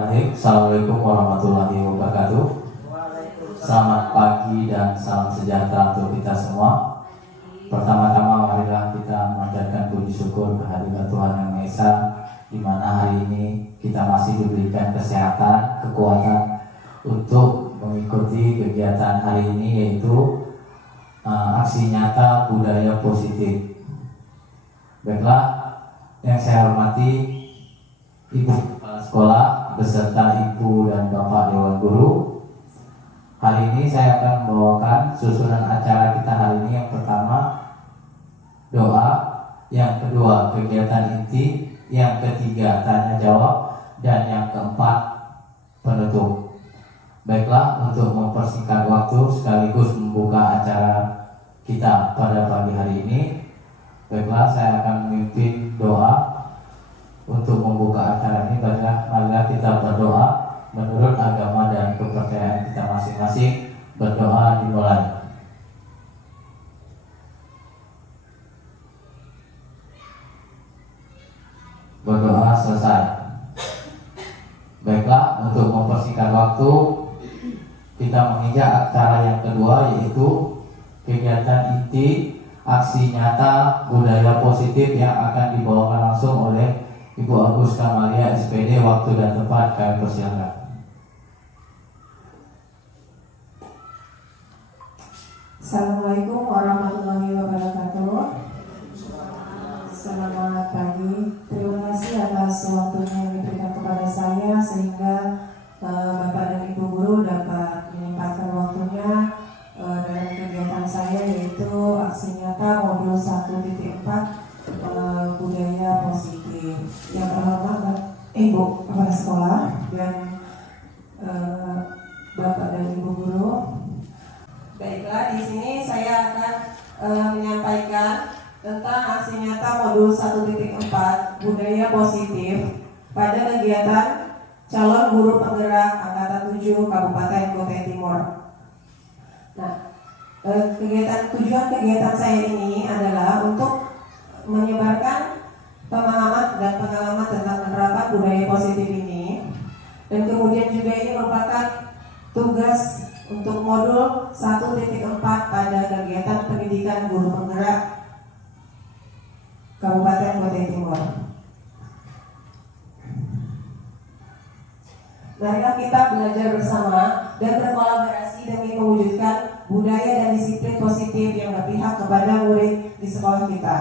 Bismillahirrahmanirrahim. Assalamualaikum warahmatullahi wabarakatuh. Selamat pagi dan salam sejahtera untuk kita semua. Pertama-tama marilah kita memanjatkan puji syukur kehadirat Tuhan Yang Maha Esa, di mana hari ini kita masih diberikan kesehatan, kekuatan untuk mengikuti kegiatan hari ini, yaitu aksi nyata budaya positif. Baiklah, yang saya hormati Ibu Kepala Sekolah beserta Ibu dan Bapak Dewan Guru. Hari ini saya akan membawakan susunan acara kita hari ini. Yang pertama doa, yang kedua kegiatan inti, yang ketiga tanya jawab, dan yang keempat penutup. Baiklah, untuk mempersingkat waktu sekaligus membuka acara kita pada pagi hari ini, baiklah saya akan memimpin doa. Untuk membuka acara ini, marilah kita berdoa menurut agama dan kepercayaan kita masing-masing. Berdoa dimulai. Berdoa selesai. Baiklah, untuk mempersingkat waktu, kita menginjak acara yang kedua, yaitu kegiatan inti aksi nyata budaya positif yang akan dibawakan langsung oleh Ibu Agus Kamalia SPD. Waktu dan tempat kami persilakan. Assalamualaikum warahmatullahi wabarakatuh. Selamat pagi. Terima kasih atas waktunya yang diberikan kepada saya sehingga Bapak dan Ibu Guru dapat menyempatkan waktunya dalam kegiatan saya, yaitu aksi nyata modul 1.4 budaya positif. Yang terhormat Ibu Kepala Sekolah dan Bapak dan Ibu Guru. Baiklah, di sini saya akan menyampaikan tentang aksi nyata modul 1.4 budaya positif pada kegiatan calon guru penggerak angkatan 7 Kabupaten Kutai Timur. Nah, tujuan kegiatan saya ini adalah untuk menyebarkan pemahaman dan pengalaman tentang penerapan budaya positif ini, dan kemudian juga ini merupakan tugas untuk modul 1.4 pada kegiatan pendidikan guru penggerak Kabupaten Kutai Timur. Marilah kita belajar bersama dan berkolaborasi demi mewujudkan budaya dan disiplin positif yang berpihak kepada murid di sekolah kita.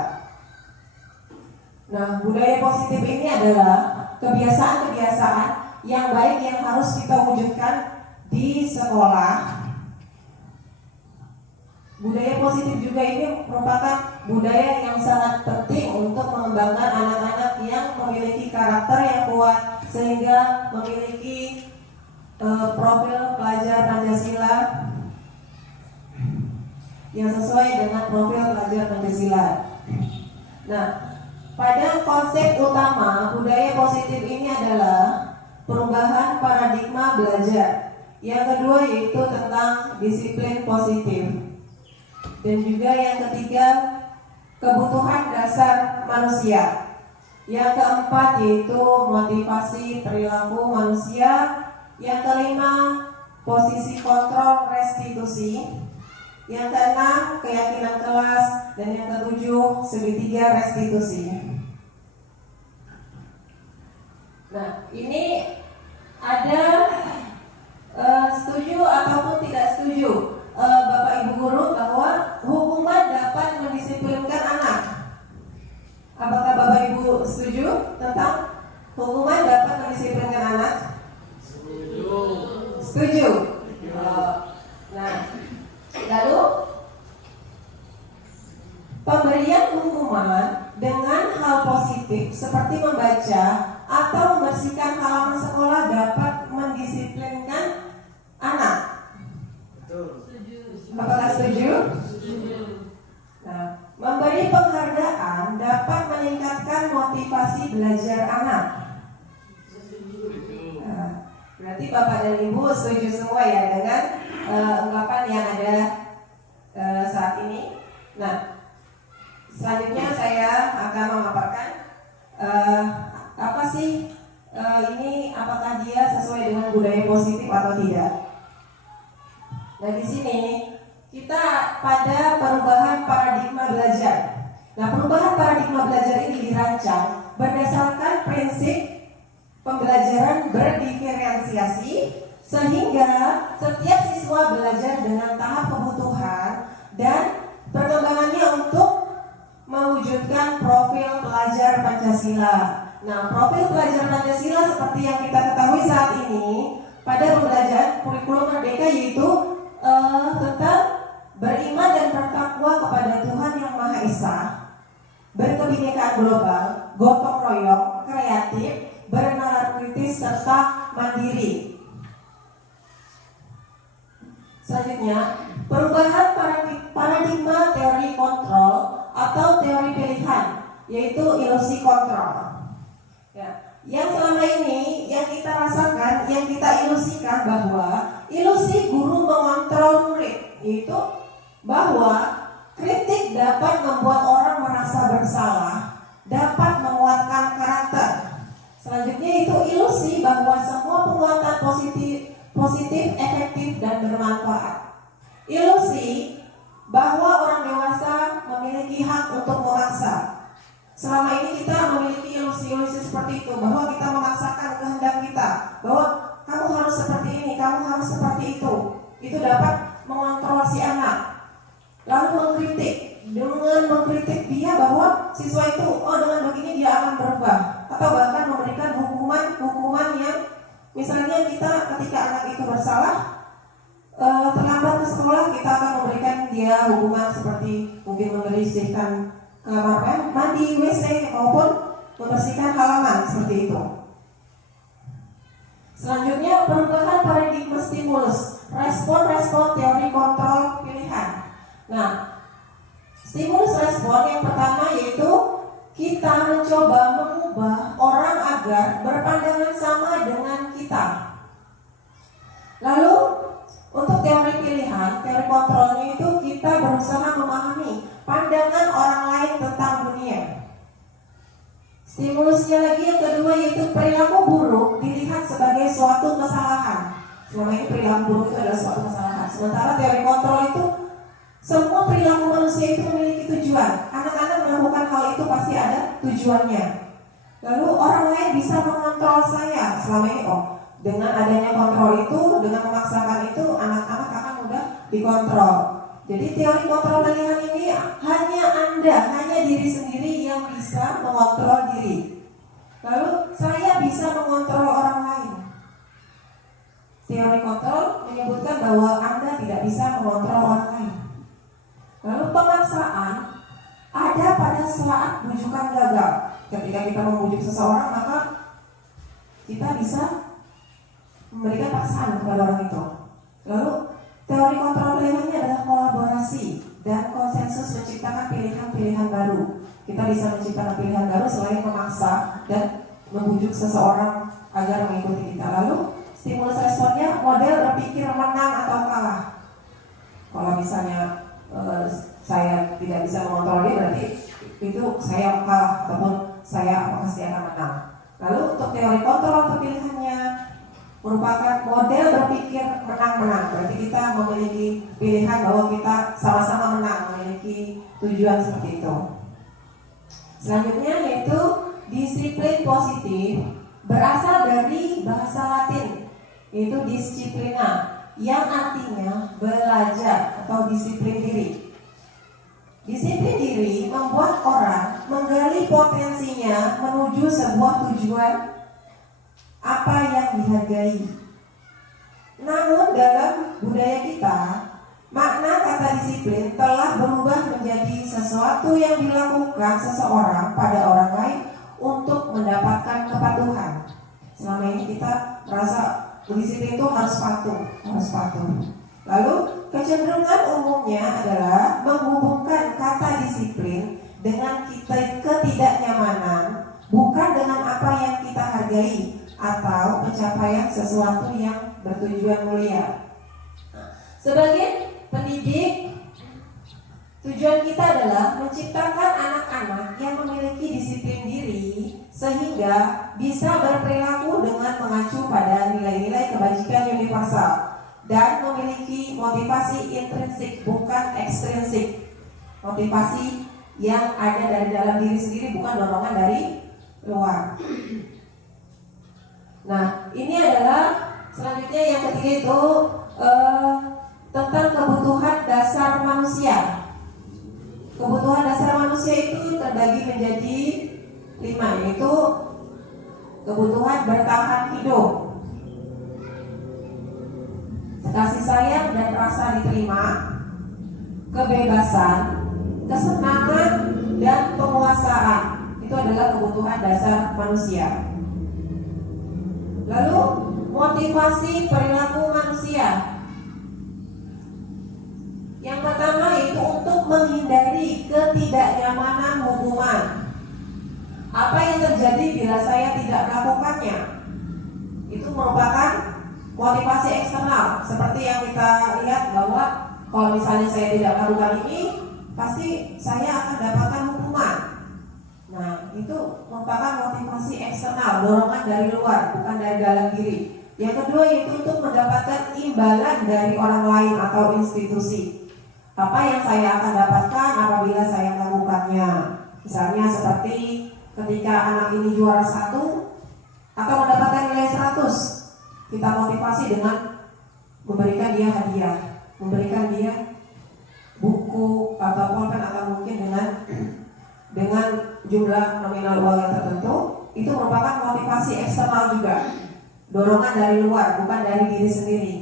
Nah, budaya positif ini adalah kebiasaan-kebiasaan yang baik yang harus kita wujudkan di sekolah. Budaya positif juga ini merupakan budaya yang sangat penting untuk mengembangkan anak-anak yang memiliki karakter yang kuat sehingga memiliki profil pelajar Pancasila yang sesuai dengan profil pelajar Pancasila. Nah, pada konsep utama budaya positif ini adalah perubahan paradigma belajar. Yang kedua yaitu tentang disiplin positif. Dan juga yang ketiga, kebutuhan dasar manusia. Yang keempat yaitu motivasi perilaku manusia. Yang kelima, posisi kontrol restitusi. Yang keenam, keyakinan kelas. Dan yang ketujuh, segitiga restitusi. Nah, ini ada setuju ataupun tidak setuju Bapak Ibu Guru bahwa hukuman dapat mendisiplinkan anak. Apakah Bapak Ibu setuju tentang hukuman dapat mendisiplinkan anak? Setuju. Nah, lalu pemberian hukuman dengan hal positif seperti membaca atau membersihkan halaman sekolah dapat mendisiplinkan anak. Apakah setuju? Nah, memberi penghargaan dapat meningkatkan motivasi belajar anak. Nah, berarti Bapak dan Ibu setuju semua ya dengan ungkapan yang ada saat ini. Nah, selanjutnya saya akan memaparkan apa sih ini apakah dia sesuai dengan budaya positif atau tidak. Nah di sini kita pada perubahan paradigma belajar. Nah perubahan paradigma belajar ini dirancang berdasarkan prinsip pembelajaran berdiferensiasi, sehingga setiap siswa belajar dengan tahap kebutuhan dan perkembangannya untuk mewujudkan profil pelajar Pancasila. Nah, profil pelajar Pancasila seperti yang kita ketahui saat ini pada pembelajaran kurikulum Merdeka yaitu tentang beriman dan bertakwa kepada Tuhan Yang Maha Esa, berkebinekaan global, gotong royong, kreatif, bernalar kritis serta mandiri. Selanjutnya, perubahan paradigma teori kontrol atau teori pilihan, yaitu ilusi kontrol. Ya, yang selama ini yang kita rasakan, yang kita ilusikan bahwa ilusi guru mengontrol murid, yaitu bahwa kritik dapat membuat orang merasa bersalah, dapat menguatkan karakter. Selanjutnya itu ilusi bahwa semua penguatan positif, efektif, dan bermanfaat. Ilusi bahwa orang dewasa memiliki hak untuk memaksa. Selama ini kita memiliki ilusi-ilusi seperti itu, bahwa kita memaksakan kehendak kita, bahwa kamu harus seperti ini, kamu harus seperti itu. Itu dapat mengontrol si anak. Lalu dengan mengkritik dia bahwa siswa itu, dengan begini dia akan berubah, atau bahkan memberikan hukuman yang misalnya kita ketika anak itu bersalah terlambat ke sekolah, kita akan memberikan dia hukuman seperti mungkin membersihkan kamar mandi, WC, maupun membersihkan halaman seperti itu. Selanjutnya perubahan paradigma stimulus, respon teori kontrol pilihan. Nah, stimulus respon yang pertama yaitu kita mencoba mengubah orang agar berpandangan sama dengan kita. Lalu untuk teori pilihan, teori kontrolnya itu kita berusaha memahami pandangan orang lain tentang dunia. Stimulusnya lagi yang kedua yaitu perilaku buruk dilihat sebagai suatu kesalahan. Selama ini perilaku buruk itu adalah suatu kesalahan. Sementara teori kontrol itu semua perilaku manusia itu memiliki tujuan. Anak-anak melakukan hal itu pasti ada tujuannya. Lalu orang lain bisa mengontrol saya. Selama ini dengan adanya kontrol itu, dengan memaksakan itu, anak-anak akan mudah dikontrol. Jadi teori kontrol pilihan ini hanya Anda, hanya diri sendiri yang bisa mengontrol diri. Lalu saya bisa mengontrol orang lain. Teori kontrol menyebutkan bahwa Anda tidak bisa mengontrol orang lain. Lalu pemaksaan ada pada saat bujukan gagal. Ketika kita membujuk seseorang, maka kita bisa memberikan paksaan kepada orang itu. Lalu teori kontrol pilihannya adalah kolaborasi dan konsensus menciptakan pilihan-pilihan baru. Kita bisa menciptakan pilihan baru selain memaksa dan membujuk seseorang agar mengikuti kita. Lalu stimulus responnya model berpikir menang atau kalah. Kalau misalnya saya tidak bisa mengontrol dia, berarti itu saya kalah ataupun saya pasti akan menang. Lalu untuk teori kontrol atau pilihannya merupakan model berpikir menang-menang. Berarti kita memiliki pilihan bahwa kita sama-sama menang, memiliki tujuan seperti itu. Selanjutnya yaitu disiplin positif, berasal dari bahasa Latin yaitu disciplina, yang artinya belajar atau disiplin diri. Disiplin diri membuat orang menggali potensinya menuju sebuah tujuan apa yang dihargai. Namun dalam budaya kita, makna kata disiplin telah berubah menjadi sesuatu yang dilakukan seseorang pada orang lain untuk mendapatkan kepatuhan. Selama ini kita merasa disiplin itu harus patuh. Lalu kecenderungan umumnya adalah menghubungkan kata disiplin dengan ketidaknyamanan, bukan dengan apa yang kita hargai atau pencapaian sesuatu yang bertujuan mulia. Sebagai pendidik Tujuan kita adalah menciptakan anak-anak yang memiliki disiplin diri sehingga bisa berperilaku dengan mengacu pada nilai-nilai kebajikan universal dan memiliki motivasi intrinsik bukan ekstrinsik. Motivasi yang ada dari dalam diri sendiri, bukan dorongan dari luar. Nah, ini adalah selanjutnya yang ketiga itu tentang kebutuhan dasar manusia. Kebutuhan dasar manusia itu terbagi menjadi 5, yaitu kebutuhan bertahan hidup, kasih sayang dan rasa diterima, kebebasan, kesenangan, dan penguasaan. Itu adalah kebutuhan dasar manusia. Lalu motivasi perilaku manusia. Yang pertama yaitu untuk menghindari ketidaknyamanan hubungan. Apa yang terjadi bila saya tidak melakukannya? Itu merupakan motivasi eksternal. Seperti yang kita lihat bahwa kalau misalnya saya tidak melakukan ini, pasti saya akan dapatkan hukuman. Nah, itu merupakan motivasi eksternal, dorongan dari luar, bukan dari dalam diri. Yang kedua yaitu untuk mendapatkan imbalan dari orang lain atau institusi. Apa yang saya akan dapatkan apabila saya melakukannya? Misalnya seperti ketika anak ini juara 1 atau mendapatkan nilai 100, kita motivasi dengan memberikan dia hadiah, memberikan dia buku atau pulpen atau mungkin dengan jumlah nominal uang yang tertentu. Itu merupakan motivasi eksternal juga, dorongan dari luar, bukan dari diri sendiri.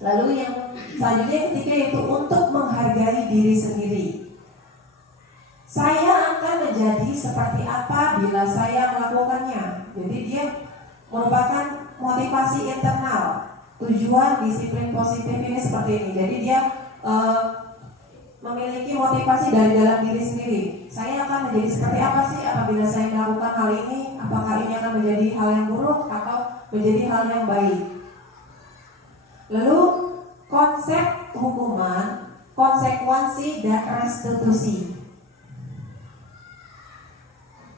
Lalu yang selanjutnya yang ketiga yaitu untuk menghargai diri sendiri. Saya akan menjadi seperti apa bila saya melakukannya. Jadi dia merupakan motivasi internal. Tujuan disiplin positif ini seperti ini. Jadi dia memiliki motivasi dari dalam diri sendiri. Saya akan menjadi seperti apa sih apabila saya melakukan hal ini? Apakah ini akan menjadi hal yang buruk atau menjadi hal yang baik? Lalu konsep hukuman, konsekuensi dan restitusi.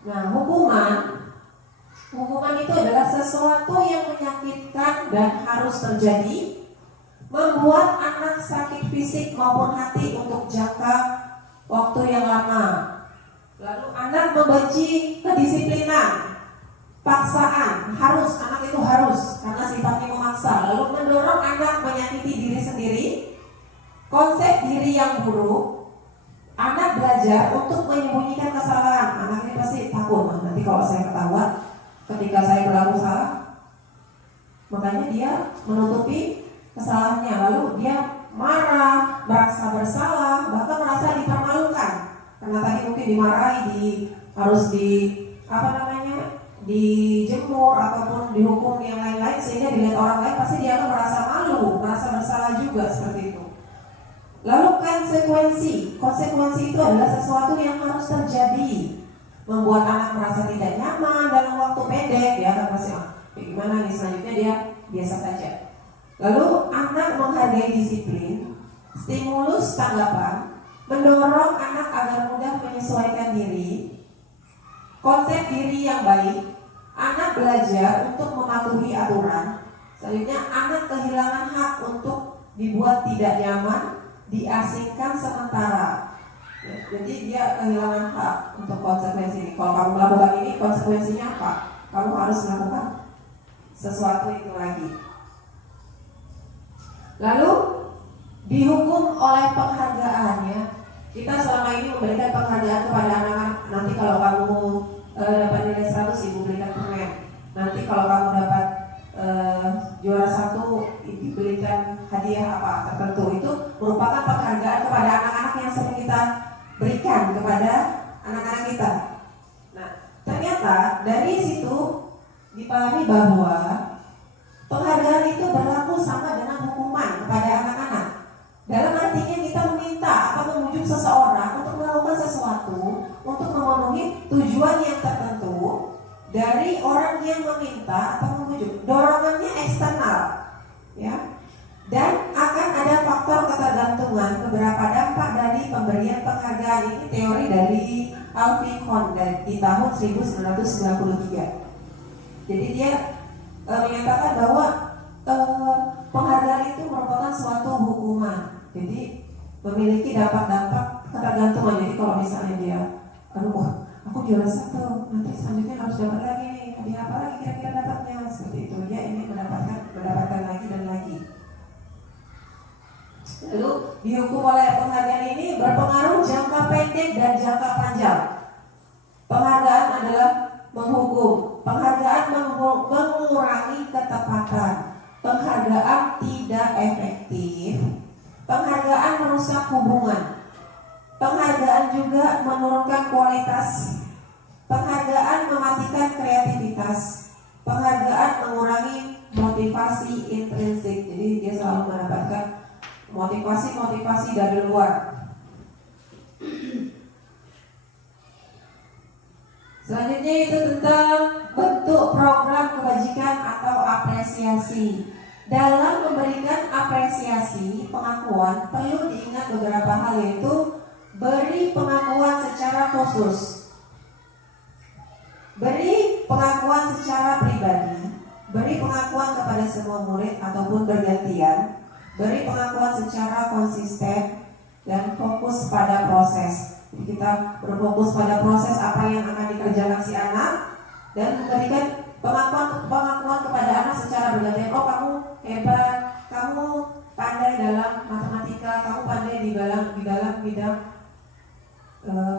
Nah, hukuman itu adalah sesuatu yang menyakitkan dan harus terjadi, membuat anak sakit fisik maupun hati untuk jangka waktu yang lama. Lalu anak membenci kedisiplinan, paksaan, anak itu harus karena sifatnya memaksa. Lalu mendorong anak menyakiti diri sendiri, konsep diri yang buruk. Anak belajar untuk menyembunyikan kesalahan. Anak ini pasti takut, nanti kalau saya ketahuan ketika saya berlaku salah, makanya dia menutupi kesalahannya. Lalu dia marah, merasa bersalah, bahkan merasa dipermalukan karena tadi mungkin dimarahi, harus dijemur ataupun dihukum yang lain-lain, sehingga dilihat orang lain pasti dia akan merasa malu, merasa bersalah juga seperti itu. Lalu konsekuensi itu adalah sesuatu yang harus terjadi, membuat anak merasa tidak nyaman dalam waktu pendek. Dia akan merasa gimana nih, selanjutnya dia biasa saja. Lalu anak menghargai disiplin, stimulus tanggapan, mendorong anak agar mudah menyesuaikan diri, konsep diri yang baik, anak belajar untuk mematuhi aturan. Selanjutnya anak kehilangan hak untuk dibuat tidak nyaman, diasingkan sementara. Jadi dia kehilangan hak untuk konsekuensi ini. Kalau kamu melakukan ini, konsekuensinya apa? Kamu harus melakukan sesuatu itu lagi. Lalu dihukum oleh penghargaan, ya. Kita selama ini memberikan penghargaan kepada anak-anak. Nanti kalau kamu dapat nilai 100, ibu berikan permen. Nanti kalau kamu dapat juara 1, diberikan hadiah apa tertentu. Itu merupakan penghargaan kepada anak-anak yang sering kita berikan kepada anak-anak kita. Nah, ternyata dari situ dipahami bahwa penghargaan itu berlaku sama dengan hukuman kepada anak-anak. Dalam artinya kita meminta atau memujuk seseorang untuk melakukan sesuatu untuk memenuhi tujuan yang tertentu dari orang yang meminta atau memujuk. Dorongannya eksternal, ya. Dan akan ada faktor ketergantungan beberapa dampak dari pemberian membacakan ini teori dari Alvin Kohn di tahun 1993. Jadi dia menyatakan bahwa penghargaan itu merupakan suatu hukuman. Jadi memiliki dampak-dampak ketergantungan. Jadi kalau misalnya dia, aduh, aku juara 1, nanti selanjutnya harus dapat lagi nih, hadiah apa lagi kira-kira dapatnya, seperti itu. Dia ingin mendapatkan lagi dan lagi. Lalu dihukum oleh penghargaan ini berpengaruh jangka pendek dan jangka panjang. Penghargaan adalah menghukum, penghargaan mengurangi ketepatan, penghargaan tidak efektif, penghargaan merusak hubungan, penghargaan juga menurunkan kualitas, penghargaan mematikan kreativitas, penghargaan mengurangi motivasi intrinsik. Jadi dia selalu mendapatkan motivasi dari luar. Selanjutnya itu tentang bentuk program kebajikan atau apresiasi. Dalam memberikan apresiasi, pengakuan, perlu diingat beberapa hal, yaitu beri pengakuan secara khusus, beri pengakuan secara pribadi, beri pengakuan kepada semua murid ataupun bergantian, beri pengakuan secara konsisten, dan fokus pada proses. Jadi kita berfokus pada proses apa yang akan dikerjakan si anak, dan memberikan pengakuan kepada anak secara bergantian. Oh, kamu hebat, kamu pandai dalam matematika, kamu pandai di dalam bidang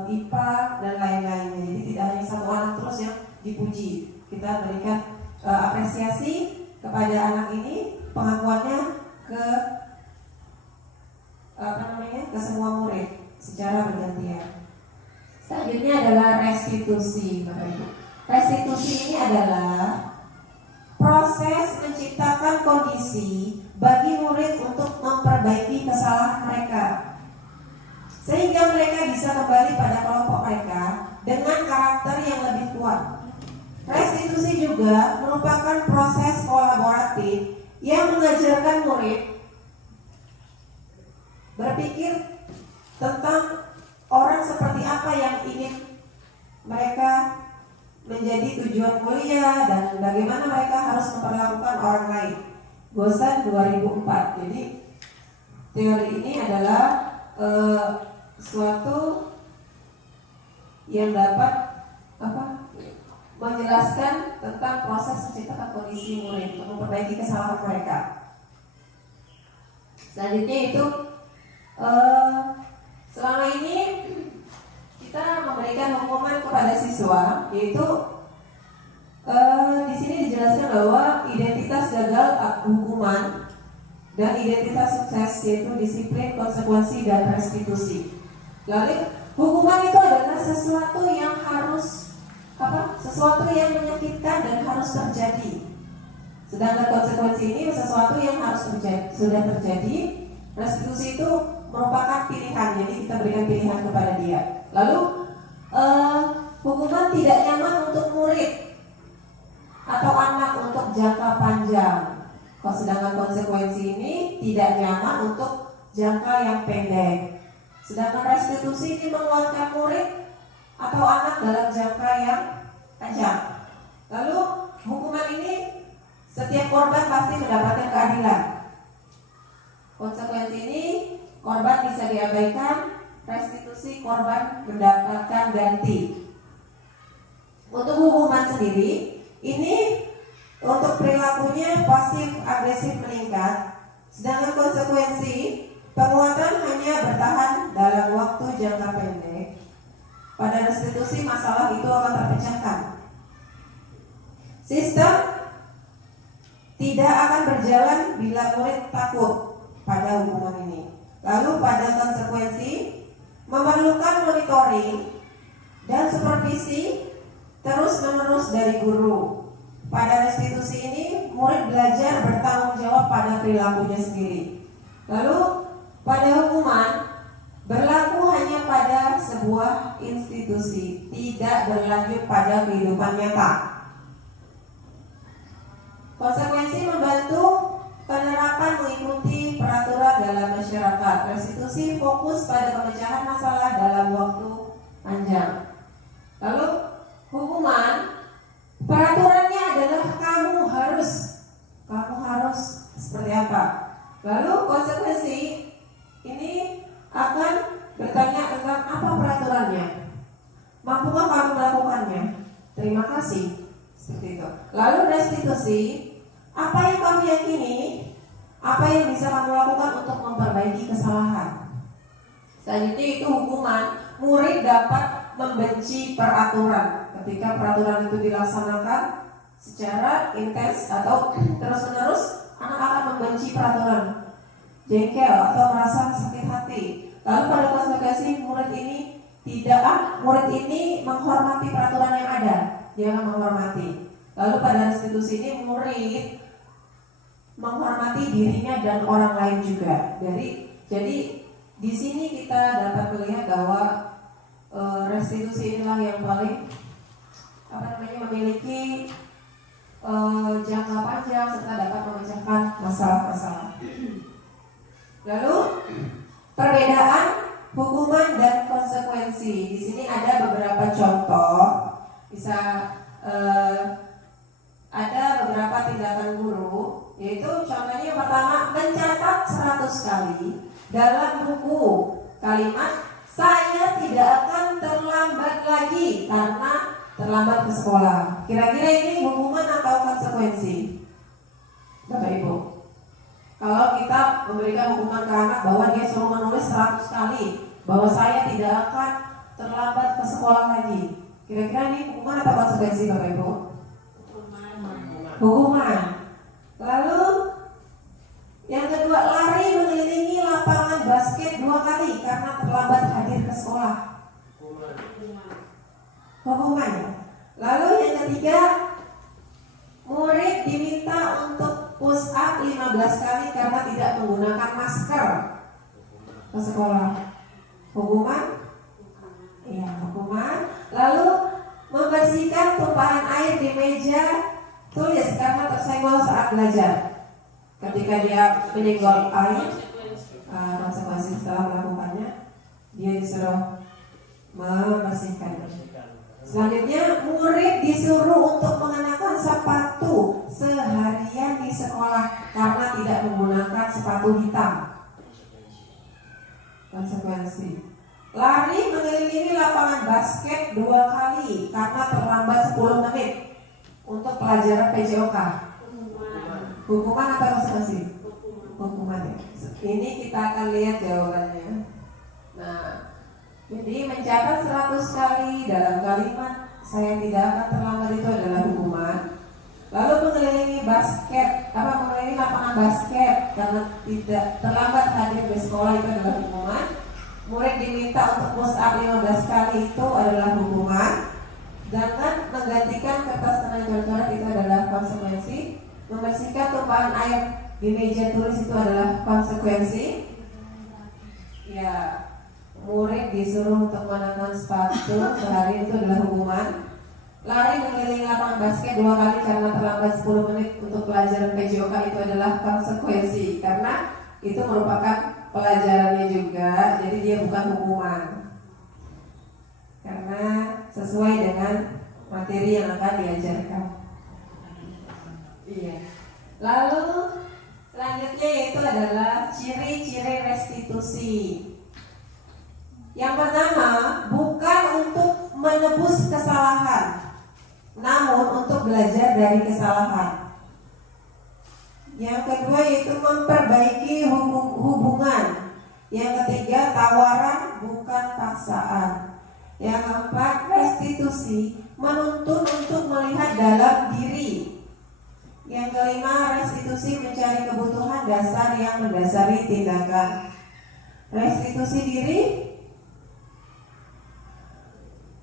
IPA dan lain-lainnya. Jadi tidak hanya satu anak terus yang dipuji. Kita berikan apresiasi kepada anak ini, pengakuannya ke semua murid secara bergantian. Selanjutnya adalah restitusi, Bapak Ibu. Restitusi ini adalah proses menciptakan kondisi bagi murid untuk memperbaiki kesalahan mereka, sehingga mereka bisa kembali pada kelompok mereka dengan karakter yang lebih kuat. Restitusi juga merupakan proses kolaboratif yang mengajarkan murid berpikir tentang orang seperti apa yang ingin mereka menjadi tujuan mulia dan bagaimana mereka harus memperlakukan orang lain. Gosan 2004. Jadi teori ini adalah suatu yang dapat menjelaskan tentang proses menciptakan kondisi murid untuk memperbaiki kesalahan mereka. Selanjutnya itu selama ini kita memberikan hukuman kepada siswa, yaitu di sini dijelaskan bahwa identitas gagal hukuman dan identitas sukses, yaitu disiplin, konsekuensi, dan restitusi. Lalu hukuman itu adalah sesuatu yang menyakitkan dan harus terjadi. Sedangkan konsekuensi ini sesuatu yang harus sudah terjadi. Restitusi itu merupakan pilihan, jadi kita berikan pilihan kepada dia. Lalu hukuman tidak nyaman untuk murid atau anak untuk jangka panjang. Sedangkan konsekuensi ini tidak nyaman untuk jangka yang pendek. Sedangkan restitusi ini menguatkan murid atau anak dalam jangka yang panjang. Lalu hukuman ini setiap korban pasti mendapatkan keadilan. Konsekuensi ini korban bisa diabaikan, restitusi korban mendapatkan ganti. Untuk hukuman sendiri, ini untuk perilakunya pasif agresif meningkat, sedangkan konsekuensi penguatan hanya bertahan dalam waktu jangka pendek. Pada restitusi masalah itu akan terpecahkan. Sistem tidak akan berjalan bila murid takut pada hukuman ini. Lalu pada konsekuensi memerlukan monitoring dan supervisi terus-menerus dari guru. Pada restitusi ini murid belajar bertanggung jawab pada perilakunya sendiri. Lalu pada hukuman berlaku hanya pada sebuah institusi, tidak berlanjut pada kehidupan nyata. Konsekuensi membantu penerapan mengikuti peraturan dalam masyarakat. cepat. Restitusi fokus pada pemecahan masalah dalam waktu panjang. Lalu hukuman, peraturannya adalah kamu harus seperti apa. Lalu konsekuensi ini akan bertanya tentang apa peraturannya. Mampukah kamu melakukannya? Terima kasih. Seperti itu. Lalu restitusi, apa yang kamu yakini, apa yang bisa kamu lakukan untuk memperbaiki kesalahan. Selanjutnya itu hukuman, murid dapat membenci peraturan. Ketika peraturan itu dilaksanakan secara intens atau terus-menerus, anak akan membenci peraturan, jengkel atau merasa sakit hati. Lalu pada konsekuensi murid ini menghormati peraturan yang ada, dia akan menghormati. Lalu pada restitusi ini murid menghormati dirinya dan orang lain juga. Jadi di sini kita dapat melihat bahwa restitusi inilah yang paling memiliki jangka panjang serta dapat memecahkan masalah-masalah. Lalu perbedaan hukuman dan konsekuensi. Di sini ada beberapa contoh. Bisa ada beberapa tindakan guru, yaitu contohnya yang pertama mencatat 100 kali dalam buku kalimat saya tidak akan terlambat lagi karena terlambat ke sekolah. Kira-kira ini hukuman atau konsekuensi? Bapak Ibu, kalau kita memberikan hukuman ke anak bahwa dia suruh menulis 100 kali bahwa saya tidak akan terlambat ke sekolah lagi, kira-kira ini hukuman atau konsekuensi, Bapak Ibu? Hukuman. Lalu yang kedua, lari mengelilingi lapangan basket 2 kali karena terlambat hadir ke sekolah. Hukuman. Lalu yang ketiga, murid diminta untuk push up 15 kali karena tidak menggunakan masker ke sekolah. Hukuman? Iya, hukuman. Lalu membersihkan tumpahan air di meja tulis karena tersenggol saat belajar. Ketika dia menyenggol air, konsekuensi setelah melakukannya, dia disuruh membersihkan. Selanjutnya, murid disuruh untuk mengenakan sepatu seharian di sekolah karena tidak menggunakan sepatu hitam. Konsekuensi. Lari mengelilingi lapangan basket 2 kali karena terlambat 10 menit untuk pelajaran PJOK. Hukuman atau konsekuensi? Hukuman. Ini kita akan lihat jawabannya. Nah, jadi mencatat 100 kali dalam kalimat saya tidak akan terlambat itu adalah hukuman. Lalu mengelilingi mengelilingi lapangan basket karena tidak terlambat hadir di sekolah itu adalah hukuman. Murid diminta untuk push up 15 kali itu adalah hukuman. Sedangkan menggantikan kertas dengan coret-coret itu adalah konsekuensi. Membersihkan tumpahan air di meja tulis itu adalah konsekuensi. Ya, murid disuruh untuk mengenakan sepatu sehari itu adalah hukuman. Lari mengelilingi lapangan basket 2 kali karena terlambat 10 menit untuk pelajaran PJOK itu adalah konsekuensi karena itu merupakan pelajarannya juga, jadi dia bukan hukuman karena sesuai dengan materi yang akan diajarkan. Iya. Lalu selanjutnya yaitu adalah ciri-ciri restitusi. Yang pertama, bukan untuk menebus kesalahan, namun untuk belajar dari kesalahan. Yang kedua yaitu memperbaiki hubungan. Yang ketiga, tawaran bukan paksaan. Yang keempat, restitusi menuntun untuk melihat dalam diri. Yang kelima, restitusi mencari kebutuhan dasar yang mendasari tindakan. Restitusi diri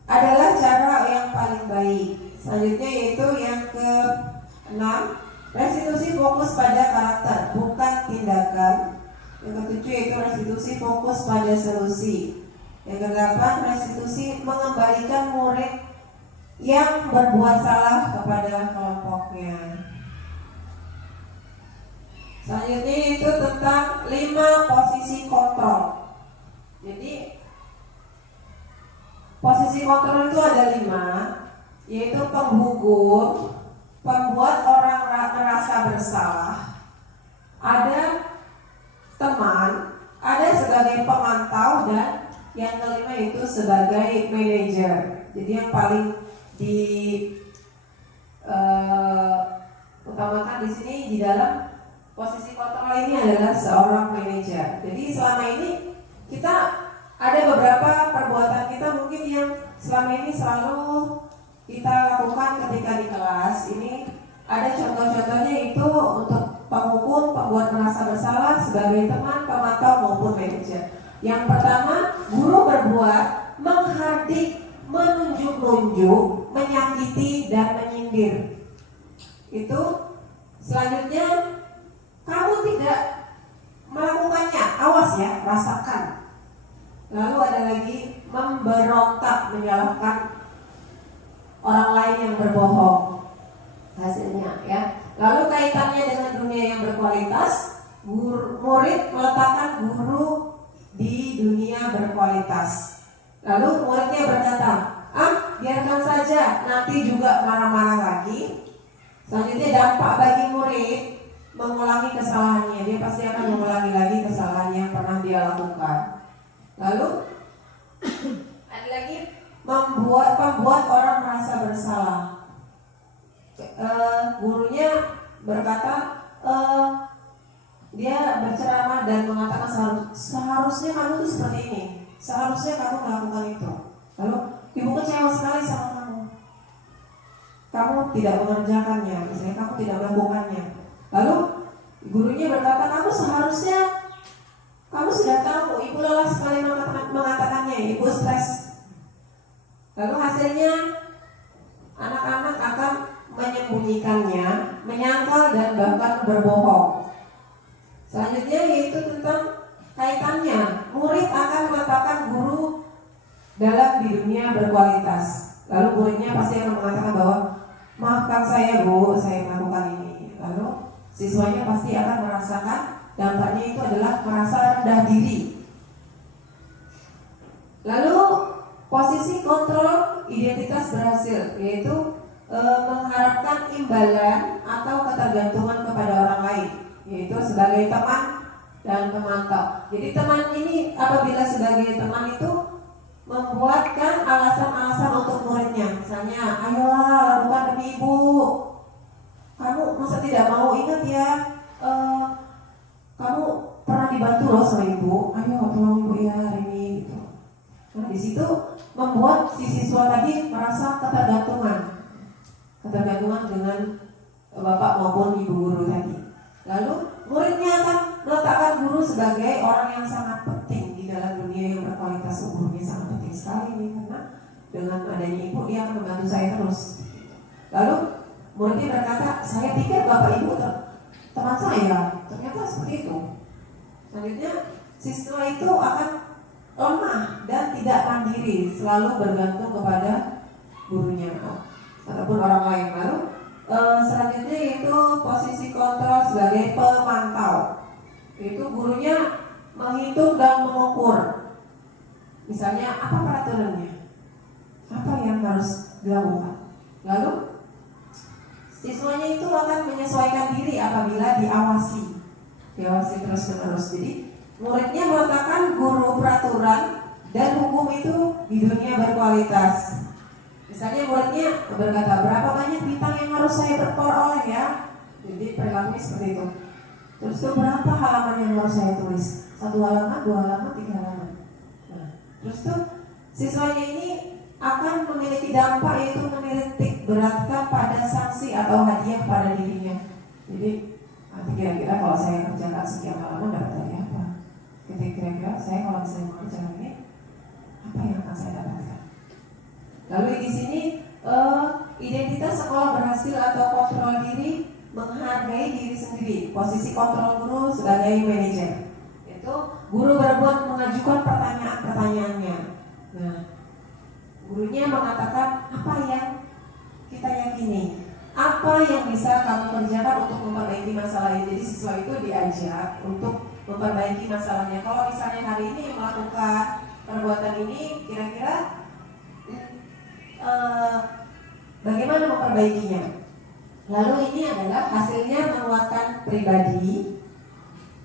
adalah cara yang paling baik. Selanjutnya yaitu yang ke-6, restitusi fokus pada karakter, bukan tindakan. Yang ke-7 yaitu restitusi fokus pada solusi. Yang ke-8, restitusi mengembalikan murid yang berbuat salah kepada kelompoknya. Selanjutnya itu tentang 5 posisi kontrol. kontrol itu ada 5, yaitu penghukum, pembuat orang merasa bersalah, ada teman, ada sebagai pemantau, dan yang kelima itu sebagai manajer. Jadi yang paling utamakan di sini di dalam posisi kontrol ini adalah seorang manajer. Jadi selama ini kita ada beberapa perbuatan kita mungkin yang selama ini selalu kita lakukan ketika di kelas. Ini ada contoh-contohnya itu untuk penghukum, pembuat merasa bersalah, sebagai teman, pemantau maupun manajer. Yang pertama, guru berbuat menghardik, menunjuk-nunjuk, menyakiti, dan menyindir. Itu selanjutnya, kamu tidak melakukannya, awas ya, rasakan. Lalu ada lagi memberontak, menyalahkan orang lain yang berbohong hasilnya ya. Lalu kaitannya dengan dunia yang berkualitas, murid meletakkan guru di dunia berkualitas. Lalu muridnya berkata, biarkan saja, nanti juga marah-marah lagi. Selanjutnya dampak bagi murid, mengulangi kesalahannya. Dia pasti akan mengulangi lagi kesalahan yang pernah dia lakukan. Lalu ada lagi membuat orang merasa bersalah. Gurunya berkata, dia berceramah dan mengatakan seharusnya kamu tuh seperti ini, seharusnya kamu melakukan itu. Lalu ibu kecewa sekali sama kamu tidak mengerjakannya, misalnya kamu tidak melakukannya. Lalu gurunya berkata, kamu sudah tahu, ibu lelah sekali mengatakannya, ibu stres. Lalu hasilnya anak-anak akan menyembunyikannya, menyangkal, dan bahkan berbohong. Selanjutnya yaitu tentang kaitannya, murid akan meletakkan guru dalam di dunia berkualitas. Lalu muridnya pasti akan mengatakan bahwa maafkan saya bu, saya melakukan ini. Lalu siswanya pasti akan merasakan dampaknya itu adalah merasa rendah diri. Lalu posisi kontrol identitas berhasil, yaitu mengharapkan imbalan atau ketergantungan kepada orang lain, yaitu sebagai teman dan pemantau. Jadi teman ini apabila sebagai teman itu membuatkan alasan-alasan untuk muridnya. Misalnya, ayolah lakukan demi ibu. Kamu masa tidak mau, ingat ya, kamu pernah dibantu loh sama ibu. Ayo tolong ibu ya hari ini. Gitu. Nah di situ membuat si siswa tadi merasa ketergantungan dengan bapak maupun ibu guru tadi. Lalu muridnya akan meletakkan guru sebagai orang yang sangat penting di dalam dunia yang berkualitas. Gurunya sangat penting sekali nih, karena dengan adanya ibu dia akan membantu saya terus. Lalu muridnya berkata, saya pikir bapak ibu teman saya, ternyata seperti itu. Selanjutnya siswa itu akan lemah dan tidak mandiri, selalu bergantung kepada gurunya ataupun orang lain. Lalu selanjutnya itu posisi kontrol sebagai pemantau. Itu gurunya menghitung dan mengukur. Misalnya apa peraturannya, apa yang harus dilakukan. Lalu siswanya itu akan menyesuaikan diri apabila diawasi terus-menerus. Jadi muridnya meletakkan guru peraturan dan hukum itu di dunia berkualitas. Misalnya muridnya berkata, berapa banyak bintang yang harus saya peroleh ya. Jadi perilakunya seperti itu. Terus itu berapa halaman yang harus saya tulis? 1 halaman, 2 halaman, 3 halaman. Nah, terus itu siswanya ini akan memiliki dampak, yaitu menitik beratkan pada sanksi atau hadiah pada dirinya. Jadi nanti kira-kira kalau saya kerjakan sekian halaman dapat hadiah apa? Kira-kira saya kalau misalnya mengerjakan ini, apa yang akan saya dapatkan? Lalu di sini identitas sekolah berhasil atau kontrol diri, menghargai diri sendiri. Posisi kontrol guru sebagai manajer, itu guru berbuat mengajukan pertanyaannya. Nah, gurunya mengatakan apa yang kita yakini, apa yang bisa kamu kerjakan untuk memperbaiki masalah ini. Jadi siswa itu diajak untuk memperbaiki masalahnya. Kalau misalnya hari ini yang melakukan perbuatan ini, kira-kira eh, bagaimana memperbaikinya. Lalu ini adalah hasilnya menguatkan pribadi.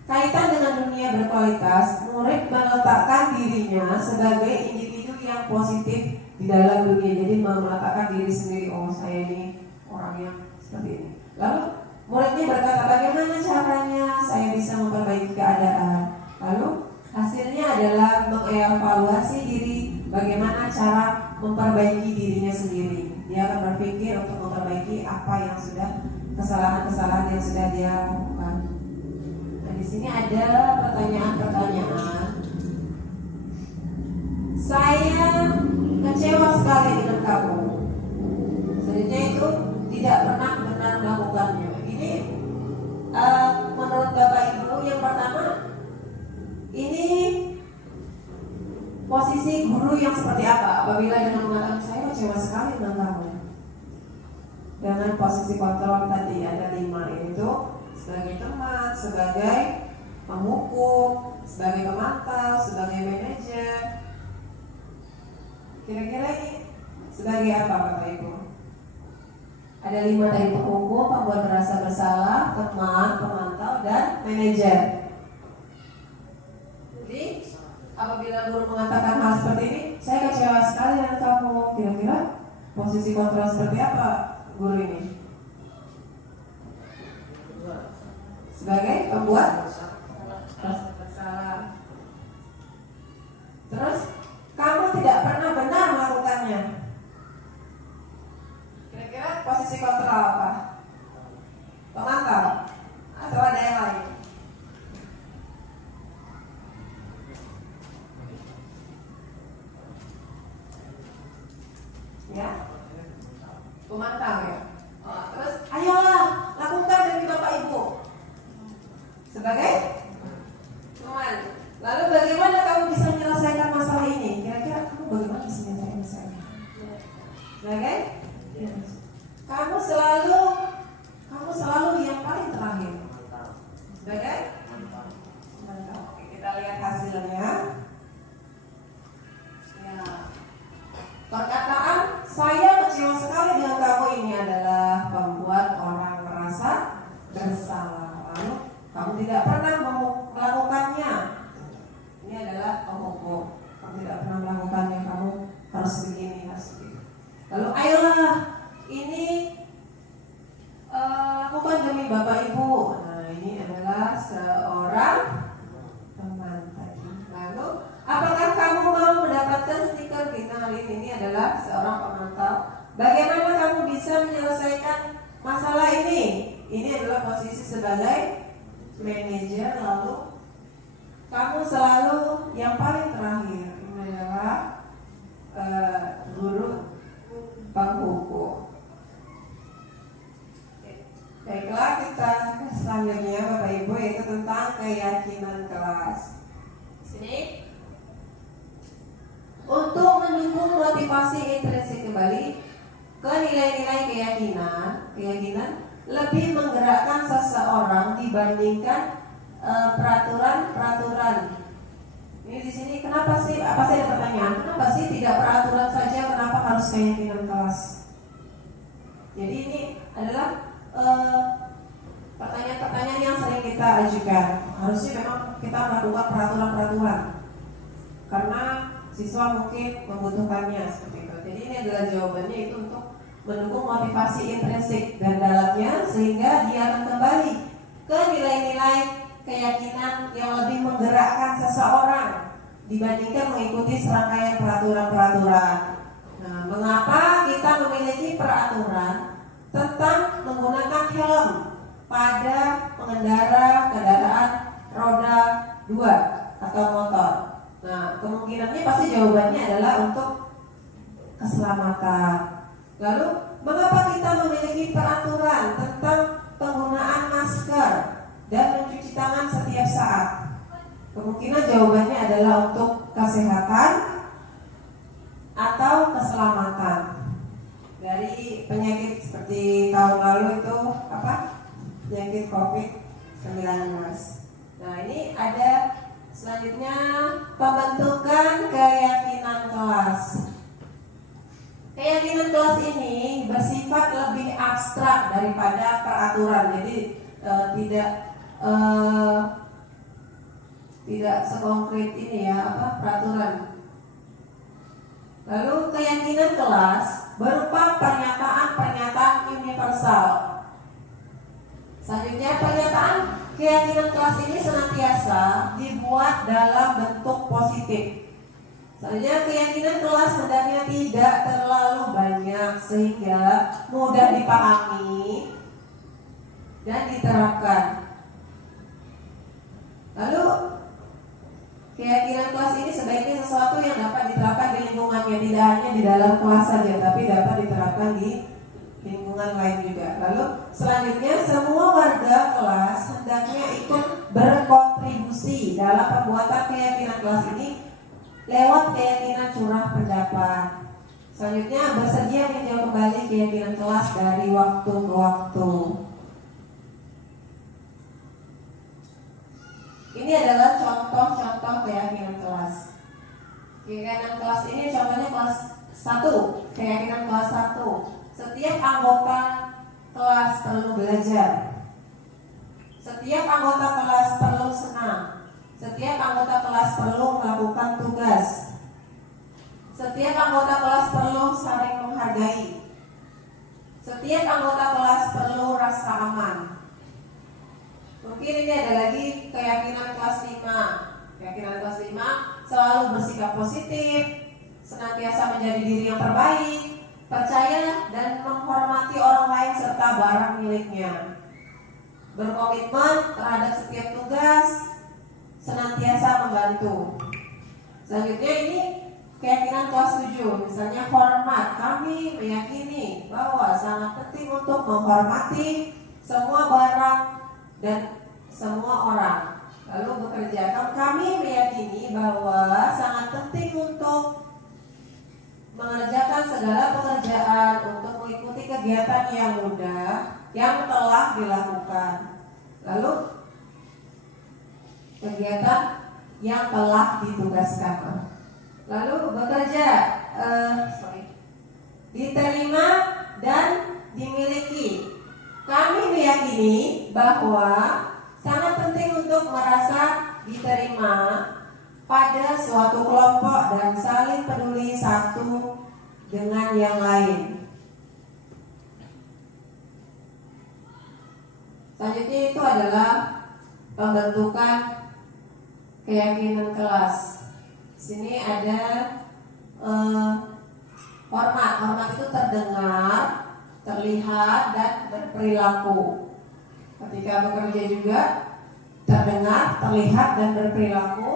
Kaitan dengan dunia berkualitas, murid meletakkan dirinya sebagai individu yang positif di dalam dunia. Jadi meletakkan diri sendiri, oh saya ini orang yang seperti ini. Lalu muridnya berkata, bagaimana caranya saya bisa memperbaiki keadaan. Lalu hasilnya adalah mengevaluasi diri, bagaimana cara memperbaiki dirinya sendiri. Dia akan berpikir untuk memperbaiki apa yang sudah, kesalahan-kesalahan yang sudah dia lakukan. Nah, di sini ada pertanyaan-pertanyaan. Saya kecewa sekali dengan kamu. Sebenarnya itu tidak pernah benar melakukannya. Ini menurut Bapak Ibu, yang pertama, ini posisi guru yang seperti apa? Apabila dengan mengatakan saya kecewa sekali dengan kamu. Dengan posisi kontrol tadi ada 5, yaitu sebagai teman, sebagai penghukum, sebagai pemantau, sebagai manajer. Kira-kira ini sebagai apa Bapak Ibu? Ada 5 dari penghukum, pembuat merasa bersalah, teman, pemantau, dan manajer. Jadi apabila guru mengatakan hal seperti ini, saya kecewa sekali dengan kamu. Kira-kira posisi kontrol seperti apa guru ini? Sebagai pembuat merasa bersalah. Terus kamu tidak pernah benar melakukannya. Kira-kira posisi kontrol apa? Pemantau atau ada yang lain? Ya, pemantau ya. Oh, terus ayolah lakukan demi Bapak Ibu sebagai teman. Lalu bagaimana kamu bisa menyelesaikan masalah ini? Kira-kira kamu bagaimana bisa menyelesaikan masalah ini? Sebagai kamu selalu yang paling terakhir. Sebagai pemantau. Oke, kita lihat hasilnya. Ya. Perkataan saya kecewa sekali dengan kamu ini adalah membuat orang merasa bersalah. Lalu kamu tidak pernah melakukannya. Ini adalah penghukum. Kamu tidak pernah melakukannya. Kamu harus begini, harus begitu. Lalu ayolah ini lakukan demi Bapak Ibu. Nah, ini adalah seorang teman tadi. Lalu apakah kamu mau mendapatkan stiker bintang hari ini? Adalah seorang pemantau. Bagaimana kamu bisa menyelesaikan masalah ini? Ini adalah posisi sebagai manajer. Lalu kamu selalu yang paling terakhir. Ini adalah guru penghukum. Baiklah, kita selanjutnya Bapak Ibu, yaitu tentang keyakinan kelas. Sini. Untuk mendukung motivasi intrinsik kembali ke nilai-nilai keyakinan lebih menggerakkan seseorang dibandingkan peraturan-peraturan. Ini di sini kenapa sih? Apa sih ada pertanyaan? Kenapa sih tidak peraturan saja? Kenapa harus keyakinan kelas? Jadi ini adalah pertanyaan-pertanyaan yang sering kita ajukan. Harusnya memang kita melakukan peraturan-peraturan karena siswa mungkin membutuhkannya seperti itu. Jadi ini adalah jawabannya, itu untuk mendukung motivasi intrinsik dan dalamnya, sehingga dia akan kembali ke nilai-nilai keyakinan yang lebih menggerakkan seseorang dibandingkan mengikuti serangkaian peraturan-peraturan. Nah, mengapa kita memiliki peraturan tentang menggunakan helm pada pengendara kendaraan roda 2 atau motor? Nah, kemungkinannya pasti jawabannya adalah untuk keselamatan. Lalu, mengapa kita memiliki peraturan tentang penggunaan masker dan mencuci tangan setiap saat? Kemungkinan jawabannya adalah untuk kesehatan atau keselamatan dari penyakit seperti tahun lalu itu apa? Penyakit COVID-19. Nah, ini ada selanjutnya pembentukan keyakinan kelas. Keyakinan keyakinan kelas ini bersifat lebih abstrak daripada peraturan, jadi tidak sekonkret ini ya peraturan. Lalu keyakinan kelas berupa pernyataan-pernyataan universal. Selanjutnya, pernyataan keyakinan kelas ini senantiasa dibuat dalam bentuk positif. Selanjutnya, keyakinan kelas hendaknya tidak terlalu banyak sehingga mudah dipahami dan diterapkan. Lalu, keyakinan kelas ini sebaiknya sesuatu yang dapat diterapkan di lingkungannya, tidak hanya di dalam kelas saja, tapi dapat diterapkan di lingkungan lain juga. Lalu selanjutnya, semua warga kelas hendaknya ikut berkontribusi dalam pembuatan keyakinan kelas ini lewat keyakinan curah pendapat. Selanjutnya, bersedia meninjau kembali keyakinan kelas dari waktu ke waktu. Ini adalah contoh-contoh keyakinan kelas. Keyakinan kelas ini contohnya kelas 1, keyakinan kelas 1. Setiap anggota kelas perlu belajar. Setiap anggota kelas perlu senang. Setiap anggota kelas perlu melakukan tugas. Setiap anggota kelas perlu saling menghargai. Setiap anggota kelas perlu rasa aman. Mungkin ini ada lagi keyakinan kelas 5. Keyakinan kelas 5 selalu bersikap positif, senantiasa menjadi diri yang terbaik, percaya dan menghormati orang lain serta barang miliknya, berkomitmen terhadap setiap tugas, senantiasa membantu. Selanjutnya ini keyakinan kelas 7, misalnya hormat. Kami meyakini bahwa sangat penting untuk menghormati semua barang dan semua orang. Lalu bekerja. Kami meyakini bahwa sangat penting untuk mengerjakan segala pekerjaan, untuk mengikuti kegiatan yang mudah yang telah dilakukan. Lalu kegiatan yang telah ditugaskan. Lalu bekerja, diterima dan dimiliki. Kami meyakini bahwa sangat penting untuk merasa diterima pada suatu kelompok dan saling peduli satu dengan yang lain. Selanjutnya itu adalah pembentukan keyakinan kelas. Di sini ada hormat. Hormat itu terdengar, terlihat dan berperilaku. Ketika bekerja juga terdengar, terlihat dan berperilaku.